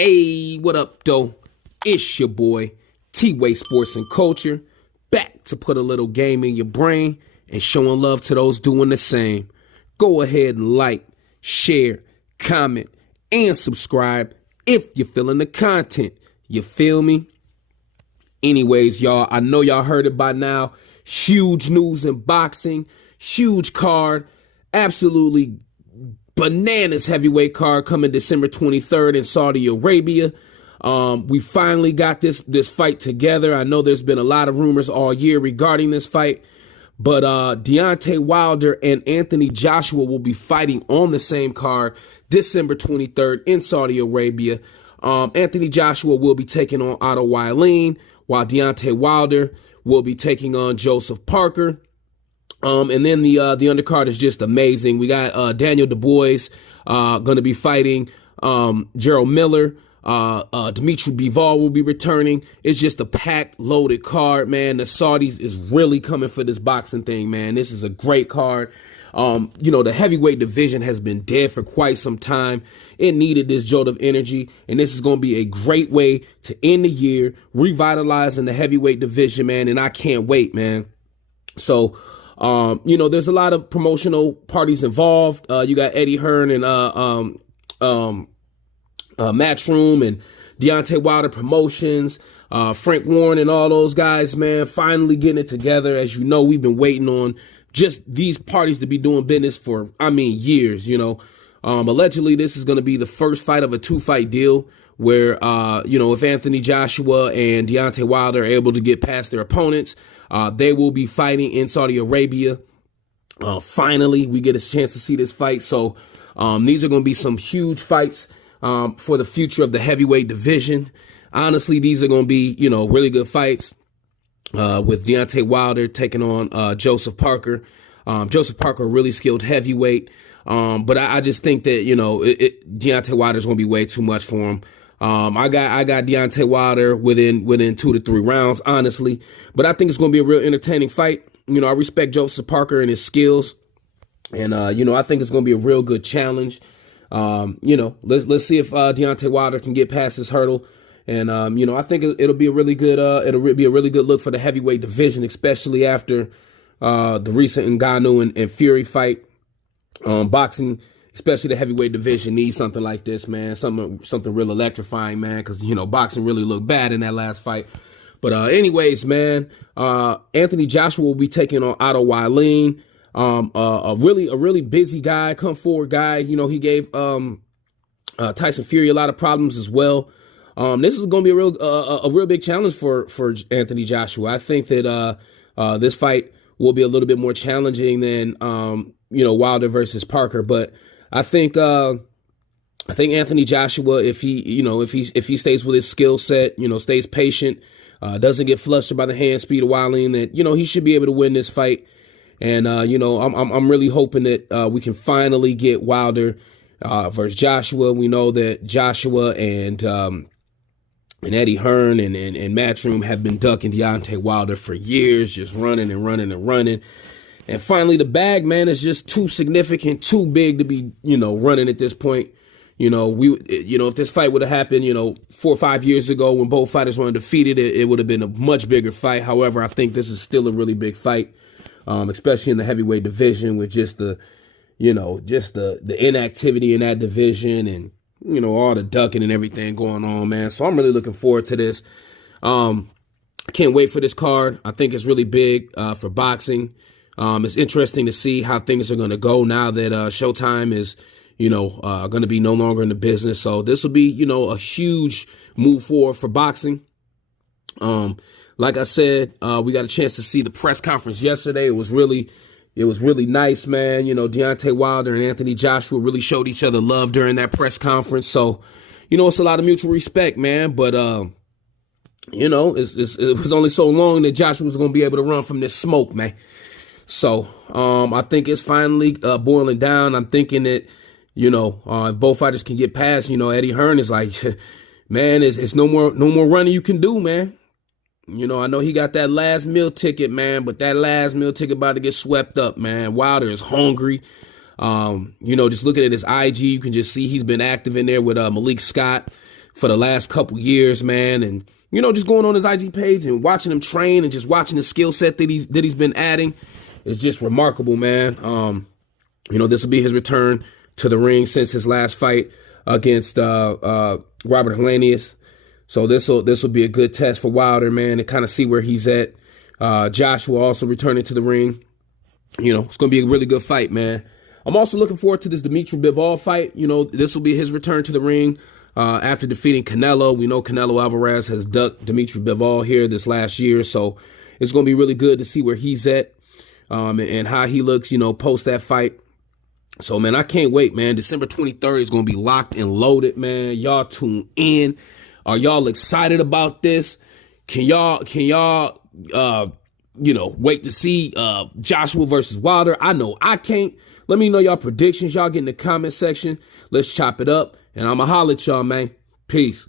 Hey, what up, though? It's your boy, T-Way Sports and Culture, back to put a little game in your brain and showing love to those doing the same. Go ahead and like, share, comment, and subscribe if you're feeling the content. You feel me? Anyways, y'all, I know y'all heard it by now. Huge news in boxing, huge card, absolutely bananas heavyweight card coming December 23rd in Saudi Arabia. We finally got this fight together. I know there's been a lot of rumors all year regarding this fight, but Deontay Wilder and Anthony Joshua will be fighting on the same card December 23rd in Saudi Arabia. Anthony Joshua will be taking on Otto Wallin, while Deontay Wilder will be taking on Joseph Parker. And then the undercard is just amazing. We got Daniel Dubois going to be fighting Gerald Miller. Dimitri Bivol will be returning. It's just a packed, loaded card, man. The Saudis is really coming for this boxing thing, man. This is a great card. The heavyweight division has been dead for quite some time. It needed this jolt of energy, and this is going to be a great way to end the year, revitalizing the heavyweight division, man, and I can't wait, man. So, there's a lot of promotional parties involved. You got Eddie Hearn and Matchroom and Deontay Wilder Promotions, Frank Warren and all those guys, man, finally getting it together. As you know, we've been waiting on just these parties to be doing business for, years, Allegedly, this is going to be the first fight of a 2-fight deal where, if Anthony Joshua and Deontay Wilder are able to get past their opponents, they will be fighting in Saudi Arabia. Finally, we get a chance to see this fight. So these are going to be some huge fights for the future of the heavyweight division. Honestly, these are going to be, really good fights with Deontay Wilder taking on Joseph Parker. Joseph Parker, a really skilled heavyweight. But I just think that, Deontay Wilder is going to be way too much for him. I got Deontay Wilder within 2 to 3 rounds, honestly. But I think it's going to be a real entertaining fight. I respect Joseph Parker and his skills. And, I think it's going to be a real good challenge. Let's see if Deontay Wilder can get past this hurdle. And, I think it'll be a really good look for the heavyweight division, especially after the recent Ngannou and Fury fight. Boxing, especially the heavyweight division, needs something like this, man. Something real electrifying, man, because, boxing really looked bad in that last fight. But anyways, man, Anthony Joshua will be taking on Otto Wallin. A really busy guy, come forward guy. He gave Tyson Fury a lot of problems as well. This is going to be a real big challenge for Anthony Joshua. I think that this fight will be a little bit more challenging than Wilder versus Parker. But I think Anthony Joshua, if he stays with his skill set, stays patient, doesn't get flustered by the hand speed of Wallin, that he should be able to win this fight. And I'm really hoping that we can finally get Wilder versus Joshua. We know that Joshua and Eddie Hearn and Matchroom have been ducking Deontay Wilder for years, just running and running and running. And finally, the bag, man, is just too significant, too big to be, running at this point. If this fight would have happened, 4 or 5 years ago when both fighters were undefeated, it would have been a much bigger fight. However, I think this is still a really big fight, especially in the heavyweight division with just the inactivity in that division and, all the ducking and everything going on, man. So I'm really looking forward to this. I can't wait for this card. I think it's really big for boxing. It's interesting to see how things are going to go now that Showtime is, going to be no longer in the business. So this will be, a huge move forward for boxing. Like I said, we got a chance to see the press conference yesterday. It was really nice, man. Deontay Wilder and Anthony Joshua really showed each other love during that press conference. So, it's a lot of mutual respect, man. But, it was only so long that Joshua was going to be able to run from this smoke, man. So, I think it's finally boiling down. I'm thinking that, if both fighters can get past, Eddie Hearn is like, man, it's no more running you can do, man. I know he got that last meal ticket, man, but that last meal ticket about to get swept up, man. Wilder is hungry. Just looking at his IG, you can just see he's been active in there with Malik Scott for the last couple years, man. And, you know, just going on his IG page and watching him train and just watching the skill set that he's been adding is just remarkable, man. You know, this will be his return to the ring since his last fight against Robert Helenius. So this will be a good test for Wilder, man, to kind of see where he's at. Joshua also returning to the ring. You know, it's going to be a really good fight, man. I'm also looking forward to this Dimitri Bivol fight. You know, this will be his return to the ring after defeating Canelo. We know Canelo Alvarez has ducked Dimitri Bivol here this last year, so it's going to be really good to see where he's at and how he looks, you know, post that fight. So, man, I can't wait, man. December 23rd is going to be locked and loaded, man. Y'all tune in. Are y'all excited about this? Can y'all, you know, wait to see Joshua versus Wilder? I know I can't. Let me know y'all predictions. Y'all get in the comment section. Let's chop it up. And I'ma holler at y'all, man. Peace.